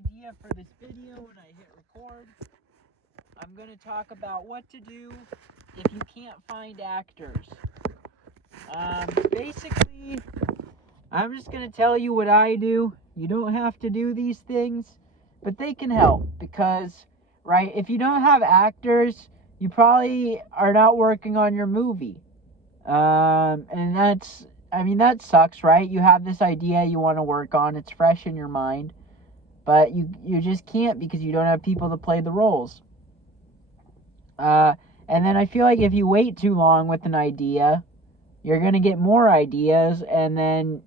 idea for this video and I hit record, I'm going to talk about what to do if you can't find actors. Basically, I'm just going to tell you what I do. You don't have to do these things, but they can help because, right, if you don't have actors, you probably are not working on your movie. And that sucks, right? You have this idea you want to work on, it's fresh in your mind, but you just can't because you don't have people to play the roles. And then I feel like if you wait too long with an idea, you're going to get more ideas, and then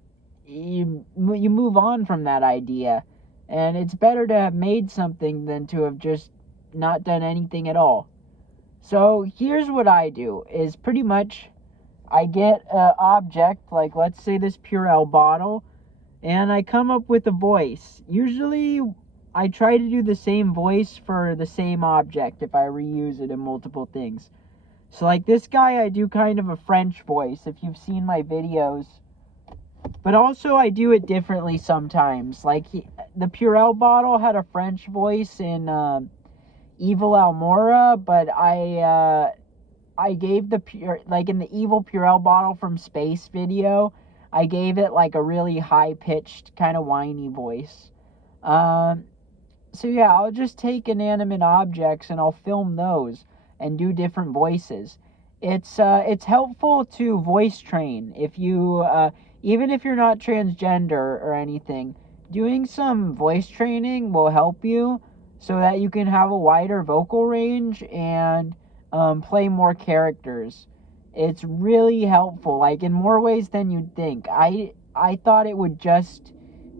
you move on from that idea. And it's better to have made something than to have just not done anything at all. So here's what I do, is pretty much I get an object, like let's say this Purell bottle, and I come up with a voice. Usually I try to do the same voice for the same object if I reuse it in multiple things. So like this guy, I do kind of a French voice if you've seen my videos. But also I do it differently sometimes. Like the Purell bottle had a French voice in Evil Almora, but I gave in the Evil Purell bottle from Space video, I gave it like a really high-pitched, kind of whiny voice. So yeah, I'll just take inanimate objects and I'll film those and do different voices. It's helpful to voice train if you even if you're not transgender or anything. Doing some voice training will help you so that you can have a wider vocal range and play more characters. It's really helpful, like in more ways than you'd think. I thought it would just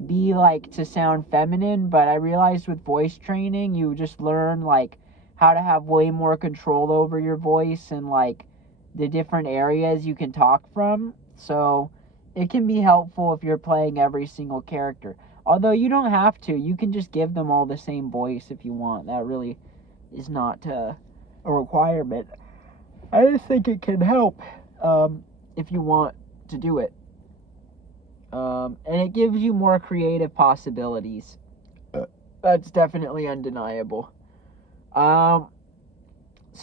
be like to sound feminine, but I realized with voice training you just learn like how to have way more control over your voice and like the different areas you can talk from. So it can be helpful if you're playing every single character. Although you don't have to. You can just give them all the same voice if you want. That really is not a requirement. I just think it can help if you want to do it. And it gives you more creative possibilities. That's definitely undeniable. So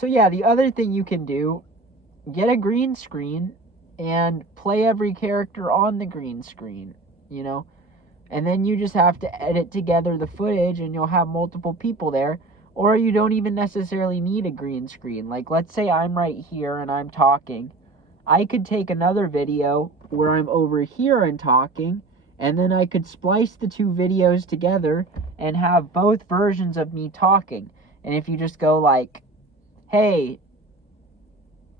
yeah, the other thing you can do, get a green screen and play every character on the green screen, and then you just have to edit together the footage and you'll have multiple people there. Or you don't even necessarily need a green screen. Like, let's say I'm right here and I'm talking. I could take another video where I'm over here and talking, and then I could splice the two videos together and have both versions of me talking. And if you just go like, hey,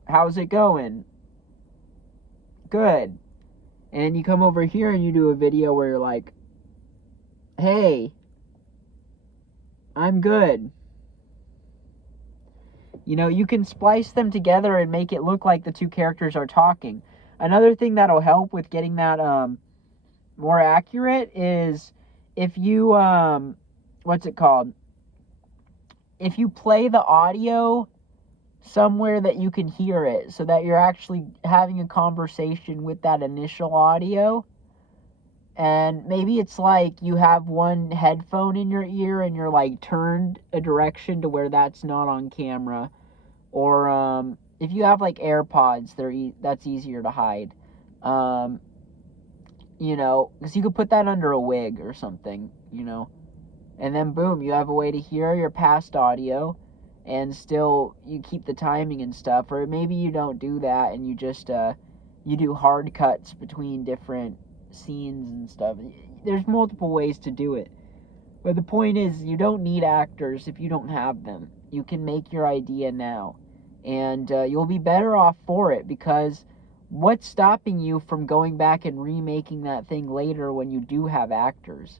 how's it going? Good. And then you come over here and you do a video where you're like, hey, I'm good. You can splice them together and make it look like the two characters are talking. Another thing that'll help with getting that more accurate is if you what's it called? If you play the audio somewhere that you can hear it, so that you're actually having a conversation with that initial audio. And maybe it's like you have one headphone in your ear and you're like turned a direction to where that's not on camera. Or if you have like AirPods, that's easier to hide. Because you could put that under a wig or something, and then boom, you have a way to hear your past audio and still you keep the timing and stuff. Or maybe you don't do that and you just you do hard cuts between different scenes and stuff. There's multiple ways to do it, but the point is you don't need actors if you don't have them. You can make your idea now, and you'll be better off for it, because what's stopping you from going back and remaking that thing later when you do have actors?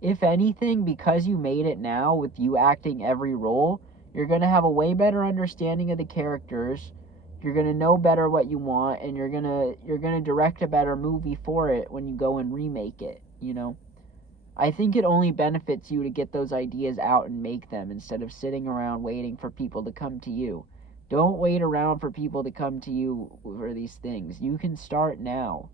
If anything, because you made it now with you acting every role, you're going to have a way better understanding of the characters. You're going to know better what you want, and you're going to direct a better movie for it when you go and remake it, I think it only benefits you to get those ideas out and make them, instead of sitting around waiting for people to come to you. Don't wait around for people to come to you for these things. You can start now.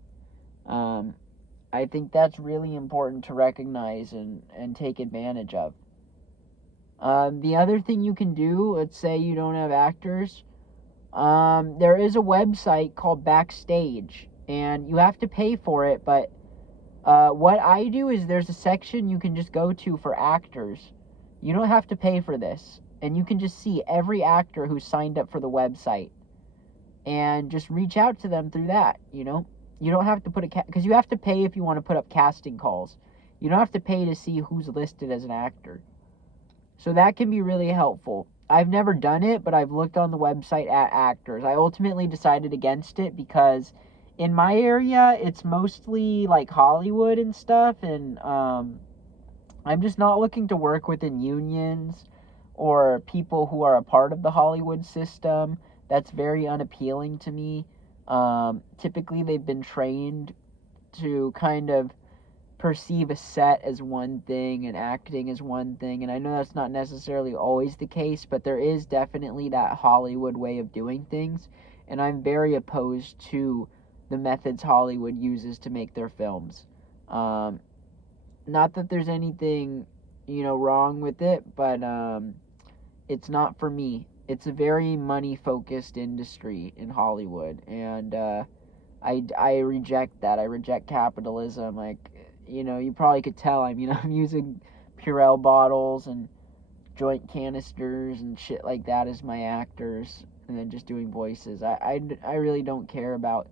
I think that's really important to recognize and take advantage of. The other thing you can do, let's say you don't have actors, there is a website called Backstage, and you have to pay for it, but what I do is there's a section you can just go to for actors. You don't have to pay for this, and you can just see every actor who signed up for the website and just reach out to them through that, you know? You don't have to put because you have to pay if you want to put up casting calls. You don't have to pay to see who's listed as an actor. So that can be really helpful. I've never done it, but I've looked on the website at actors. I ultimately decided against it because in my area, it's mostly like Hollywood and stuff, and I'm just not looking to work within unions or people who are a part of the Hollywood system. That's very unappealing to me. Typically, they've been trained to kind of perceive a set as one thing and acting as one thing, and I know that's not necessarily always the case, but there is definitely that Hollywood way of doing things, and I'm very opposed to the methods Hollywood uses to make their films. Not that there's anything, wrong with it, but it's not for me. It's a very money focused industry in Hollywood, and I reject that. I reject capitalism. Like, you probably could tell. I mean, I'm using Purell bottles and joint canisters and shit like that as my actors, and then just doing voices. I really don't care about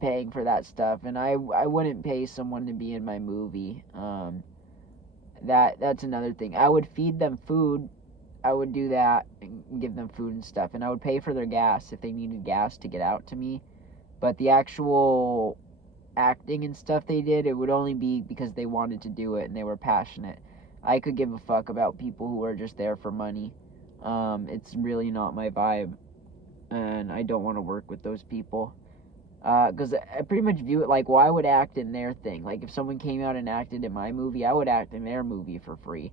paying for that stuff, and I wouldn't pay someone to be in my movie. That's another thing. I would feed them food. I would do that and give them food and stuff, and I would pay for their gas if they needed gas to get out to me. But the actual acting and stuff they did, it would only be because they wanted to do it and they were passionate. I could give a fuck about people who are just there for money. It's really not my vibe, and I don't want to work with those people. Because I pretty much view it like, well, I would act in their thing. Like, if someone came out and acted in my movie, I would act in their movie for free.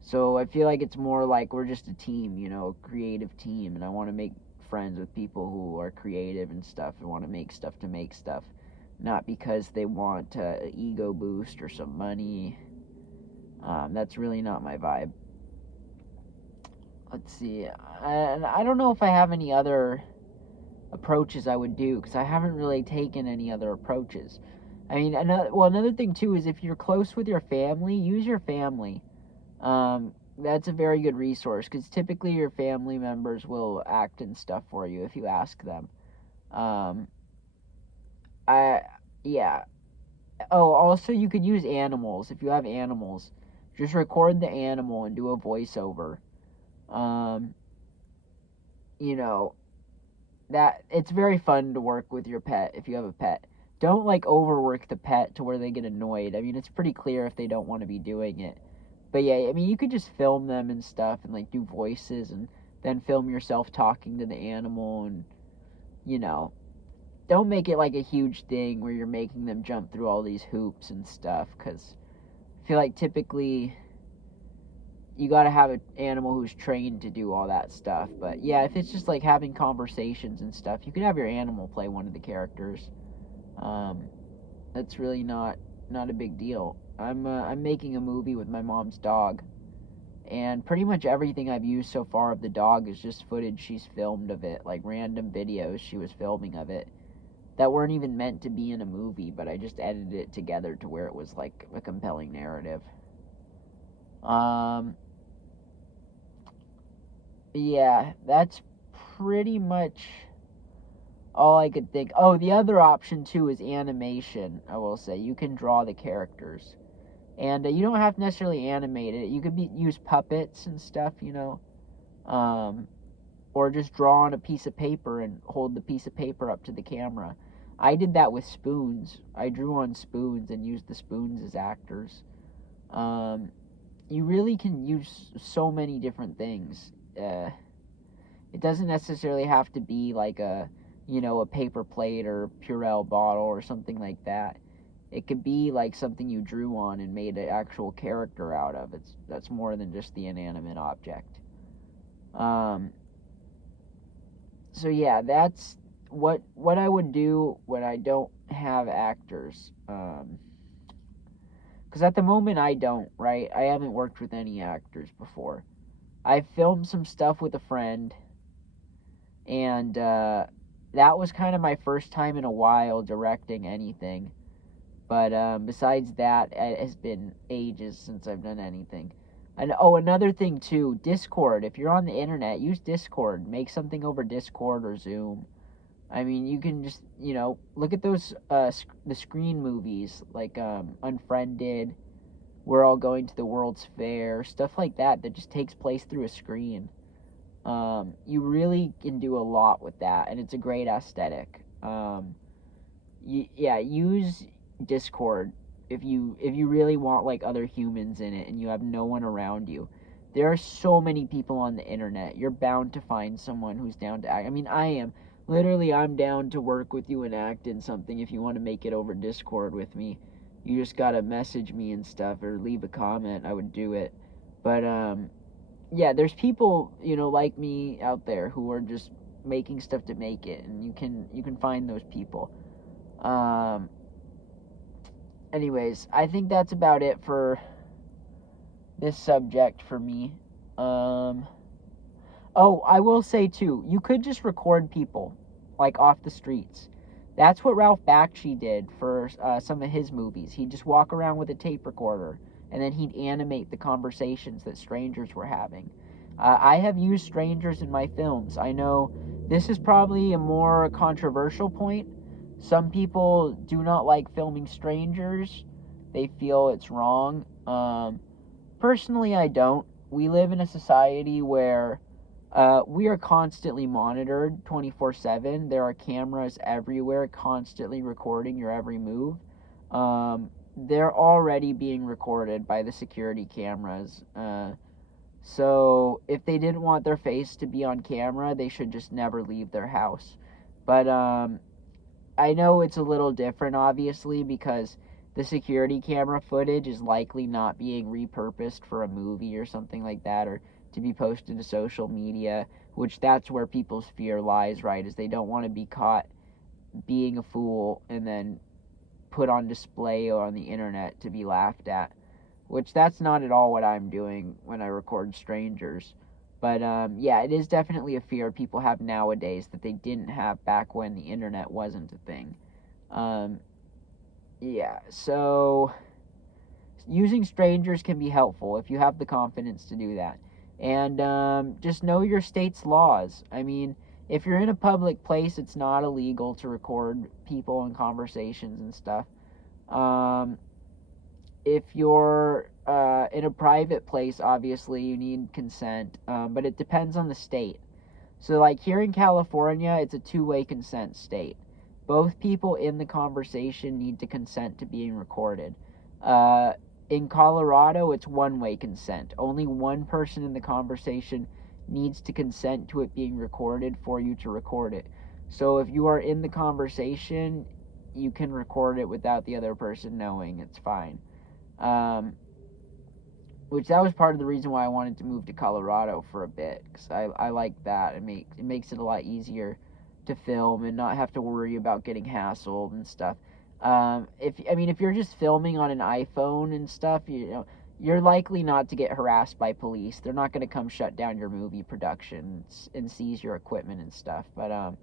So I feel like it's more like we're just a team, a creative team, and I want to make friends with people who are creative and stuff and want to make stuff, not because they want an ego boost or some money. That's really not my vibe. Let's see. I don't know if I have any other approaches I would do because I haven't really taken any other approaches. I mean, another thing too is if you're close with your family, use your family. That's a very good resource because typically your family members will act and stuff for you if you ask them. Um, I yeah. Oh, also you could use animals if you have animals. Just record the animal and do a voiceover. Um, you know, that it's very fun to work with your pet if you have a pet. Don't like overwork the pet to where they get annoyed. I mean, it's pretty clear if they don't want to be doing it. But yeah, I mean, you could just film them and stuff and like do voices and then film yourself talking to the animal and you know, don't make it like a huge thing where you're making them jump through all these hoops and stuff cuz I feel like typically you got to have an animal who's trained to do all that stuff. But yeah, if it's just like having conversations and stuff, you can have your animal play one of the characters. Um, that's really not a big deal. I'm making a movie with my mom's dog, and pretty much everything I've used so far of the dog is just footage she's filmed of it, like random videos she was filming of it that weren't even meant to be in a movie, but I just edited it together to where it was like a compelling narrative. Um, yeah, that's pretty much all I could think. Oh, the other option too is animation. I will say you can draw the characters, and you don't have to necessarily animate it. You could use puppets and stuff, um, or just draw on a piece of paper and hold the piece of paper up to the camera. I did that with spoons. I drew on spoons and used the spoons as actors. Um, you really can use so many different things. It doesn't necessarily have to be like a paper plate or Purell bottle or something like that. It could be like something you drew on and made an actual character out of. That's more than just the inanimate object. Um, so yeah, that's what I would do when I don't have actors. Because at the moment I don't, right? I haven't worked with any actors before. I filmed some stuff with a friend, and that was kind of my first time in a while directing anything. But besides that, it has been ages since I've done anything. And oh, another thing too, Discord. If you're on the internet, use Discord. Make something over Discord or Zoom. I mean, you can just look at those the screen movies like Unfriended. We're all going to the World's Fair, stuff like that that just takes place through a screen. You really can do a lot with that, and it's a great aesthetic. Yeah, use Discord if you really want like other humans in it and you have no one around you. There are so many people on the internet. You're bound to find someone who's down to act. I mean, I am. Literally, I'm down to work with you and act in something if you want to make it over Discord with me. You just gotta message me and stuff or leave a comment. I would do it. But yeah, there's people like me out there who are just making stuff to make it, and you can find those people. Um, Anyways, I think that's about it for this subject for me. Um, oh, I will say too, you could just record people like off the streets. That's what Ralph Bakshi did for some of his movies. He'd just walk around with a tape recorder and then he'd animate the conversations that strangers were having. I have used strangers in my films. I know this is probably a more controversial point. Some people do not like filming strangers, they feel it's wrong. Personally, I don't. We live in a society where we are constantly monitored 24/7. There are cameras everywhere, constantly recording your every move. They're already being recorded by the security cameras. So if they didn't want their face to be on camera, they should just never leave their house. But I know it's a little different, obviously, because the security camera footage is likely not being repurposed for a movie or something like that, or to be posted to social media, which that's where people's fear lies, right? Is they don't want to be caught being a fool and then put on display or on the internet to be laughed at, which that's not at all what I'm doing when I record strangers. But yeah, it is definitely a fear people have nowadays that they didn't have back when the internet wasn't a thing. Um, yeah, so using strangers can be helpful if you have the confidence to do that. And just know your state's laws. I mean, if you're in a public place, it's not illegal to record people and conversations and stuff. Um, if you're in a private place, obviously you need consent, but it depends on the state. So, like here in California, it's a two-way consent state. Both people in the conversation need to consent to being recorded. Uh, in Colorado, it's one-way consent. Only one person in the conversation needs to consent to it being recorded for you to record it. So, if you are in the conversation, you can record it without the other person knowing. It's fine. Um, which that was part of the reason why I wanted to move to Colorado for a bit, because I like that. It makes it a lot easier to film and not have to worry about getting hassled and stuff. If you're just filming on an iPhone and stuff, you're likely not to get harassed by police. They're not going to come shut down your movie production and seize your equipment and stuff. But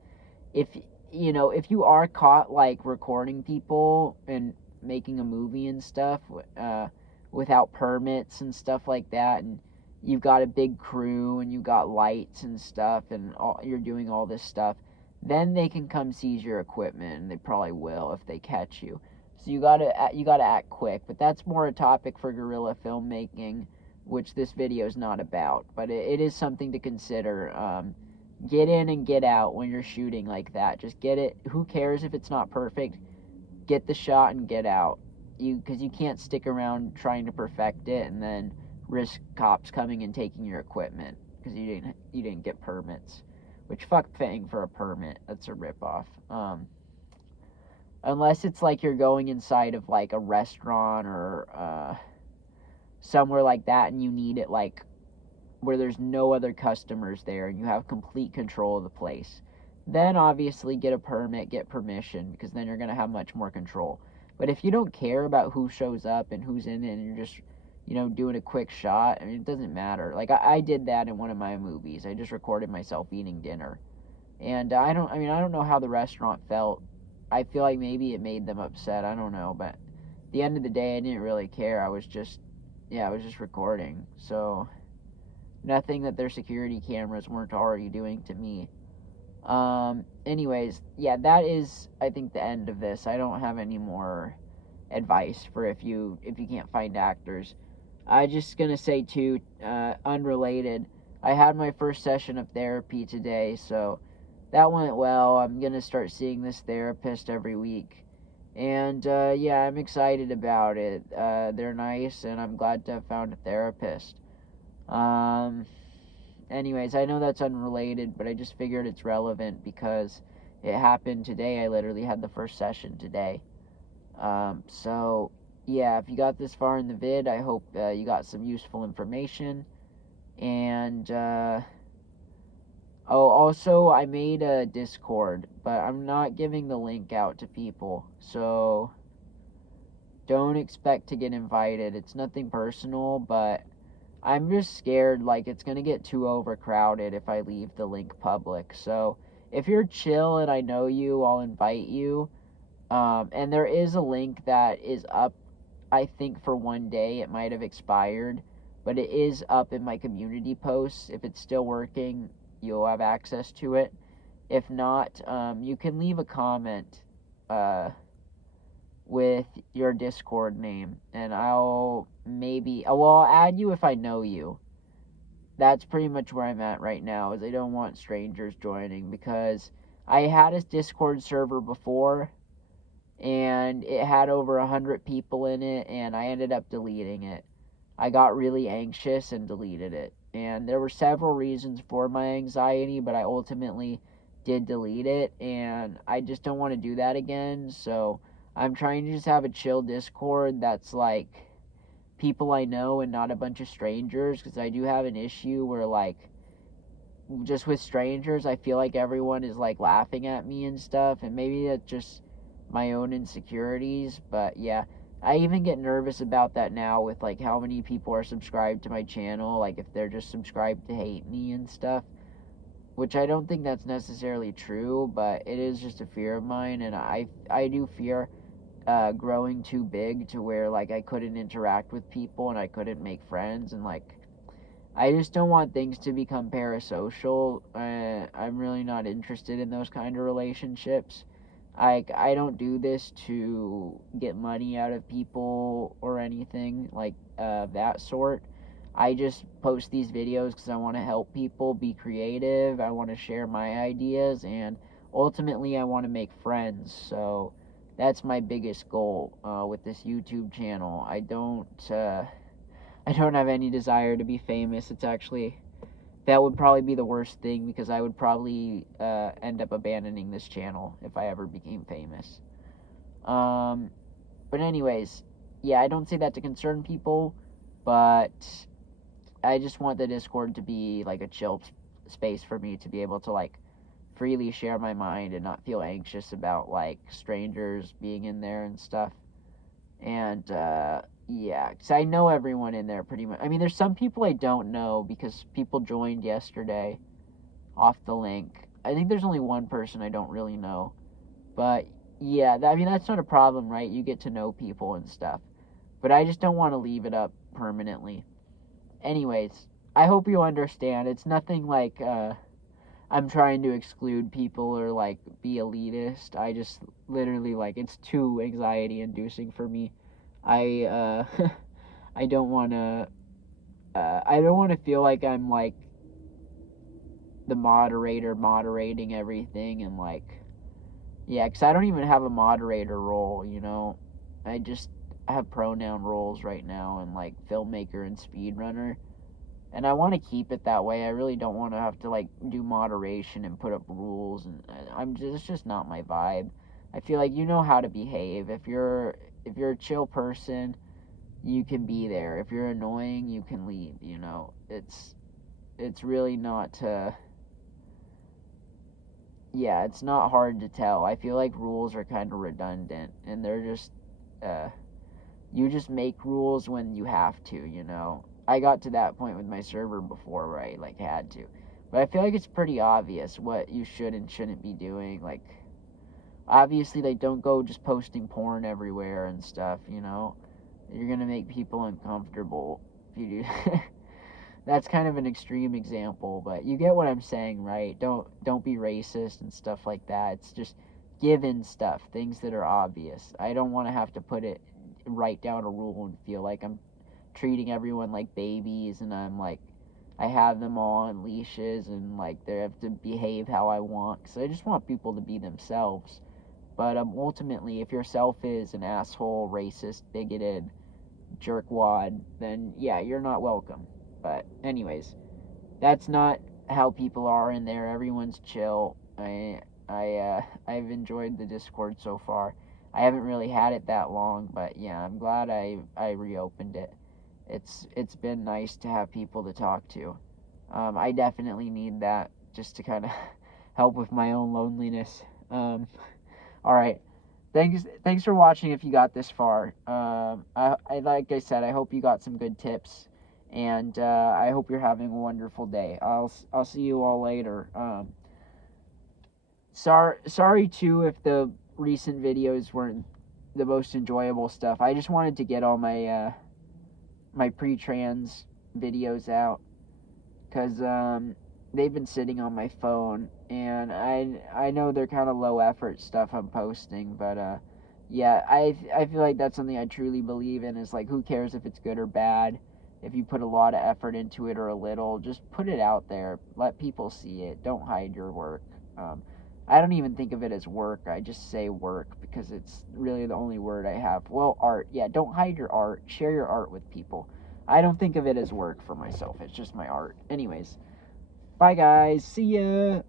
if if you are caught like recording people and making a movie and stuff, without permits and stuff like that, and you've got a big crew and you've got lights and stuff, and you're doing all this stuff, then they can come seize your equipment, and they probably will if they catch you. So you gotta act quick. But that's more a topic for guerrilla filmmaking, which this video is not about. But it is something to consider. Get in and get out when you're shooting like that. Just get it. Who cares if it's not perfect? Get the shot and get out. Because you can't stick around trying to perfect it and then risk cops coming and taking your equipment because you didn't get permits. Which, fuck paying for a permit. That's a ripoff. Unless it's like you're going inside of like a restaurant or somewhere like that and you need it like where there's no other customers there and you have complete control of the place. then obviously get a permit, get permission, because then you're going to have much more control. But if you don't care about who shows up and who's in it and you're just, doing a quick shot, I mean, it doesn't matter. Like, I did that in one of my movies. I just recorded myself eating dinner. And I don't know how the restaurant felt. I feel like maybe it made them upset. I don't know. But at the end of the day, I didn't really care. I was just recording. So, nothing that their security cameras weren't already doing to me. Anyways, yeah, that is, I think, the end of this. I don't have any more advice for if you can't find actors. I just gonna say too, unrelated. I had my first session of therapy today, so that went well. I'm gonna start seeing this therapist every week, and yeah, I'm excited about it. They're nice, and I'm glad to have found a therapist. Um, Anyways, I know that's unrelated, but I just figured it's relevant because it happened today. I literally had the first session today. So, yeah, if you got this far in the vid, I hope you got some useful information. And, oh, also, I made a Discord, but I'm not giving the link out to people. So, don't expect to get invited. It's nothing personal, but I'm just scared like it's going to get too overcrowded if I leave the link public. So, if you're chill and I know you, I'll invite you. And there is a link that is up, I think, for one day. It might have expired, but it is up in my community posts. If it's still working, you'll have access to it. If not, you can leave a comment uh, with your Discord name, and I'll add you if I know you. That's pretty much where I'm at right now, is I don't want strangers joining because I had a Discord server before and it had over 100 people in it, and I ended up deleting it. I got really anxious and deleted it. And there were several reasons for my anxiety, but I ultimately did delete it, and I just don't want to do that again. So I'm trying to just have a chill Discord that's like people I know and not a bunch of strangers, because I do have an issue where, like, just with strangers, I feel like everyone is like laughing at me and stuff, and maybe that's just my own insecurities, but yeah, I even get nervous about that now with like how many people are subscribed to my channel, like if they're just subscribed to hate me and stuff, which I don't think that's necessarily true, but it is just a fear of mine, and I do fear growing too big to where like I couldn't interact with people and I couldn't make friends, and like I just don't want things to become parasocial. I'm really not interested in those kind of relationships. I don't do this to get money out of people or anything like that sort. I just post these videos because I want to help people be creative. I want to share my ideas, and ultimately, I want to make friends. So that's my biggest goal with this YouTube channel. I don't have any desire to be famous. It's actually, that would probably be the worst thing because I would probably end up abandoning this channel if I ever became famous. Um, but anyways, yeah, I don't say that to concern people, but I just want the Discord to be like a chill space for me to be able to like freely share my mind and not feel anxious about like strangers being in there and stuff. And yeah, because I know everyone in there pretty much. I mean, there's some people I don't know because people joined yesterday off the link. I think there's only one person I don't really know. But yeah, I mean, that's not a problem, right? You get to know people and stuff. But I just don't want to leave it up permanently. Anyways, I hope you understand. It's nothing like I'm trying to exclude people or like be elitist. I just literally like it's too anxiety inducing for me. I I don't want to I don't want to feel like I'm like the moderator moderating everything, and like yeah, cuz I don't even have a moderator role, you know. I just have pronoun roles right now, and like filmmaker and speedrunner. And I want to keep it that way. I really don't want to have to like do moderation and put up rules, and I'm just it's just not my vibe. I feel like you know how to behave. If you're a chill person, you can be there. If you're annoying, you can leave, you know. It's really not yeah, it's not hard to tell. I feel like rules are kind of redundant, and they're just, uh, you just make rules when you have to, you know. I got to that point with my server before where I like had to. But I feel like it's pretty obvious what you should and shouldn't be doing. Like obviously like don't go just posting porn everywhere and stuff, you know. You're going to make people uncomfortable if you do. That's kind of an extreme example, but you get what I'm saying, right? Don't be racist and stuff like that. It's just given stuff, things that are obvious. I don't want to have to write down a rule and feel like I'm treating everyone like babies and I'm like I have them all on leashes and like they have to behave how I want cuz I just want people to be themselves. But ultimately if yourself is an asshole, racist, bigoted, jerkwad, then yeah, you're not welcome. But anyways, that's not how people are in there. Everyone's chill. I've enjoyed the Discord so far. I haven't really had it that long, but yeah, I'm glad I reopened it. It's been nice to have people to talk to. I definitely need that just to kind of help with my own loneliness. All right. Thanks for watching if you got this far. I like I said, I hope you got some good tips, and I hope you're having a wonderful day. I'll see you all later. Sorry too if the recent videos weren't the most enjoyable stuff. I just wanted to get all my pre-trans videos out because they've been sitting on my phone, and I know they're kind of low effort stuff I'm posting, but yeah, I feel like that's something I truly believe in. Is like, who cares if it's good or bad? If you put a lot of effort into it or a little, just put it out there. Let people see it. Don't hide your work. I don't even think of it as work. I just say work because it's really the only word I have. Well, art. Yeah, don't hide your art. Share your art with people. I don't think of it as work for myself. It's just my art. Anyways, bye guys. See ya.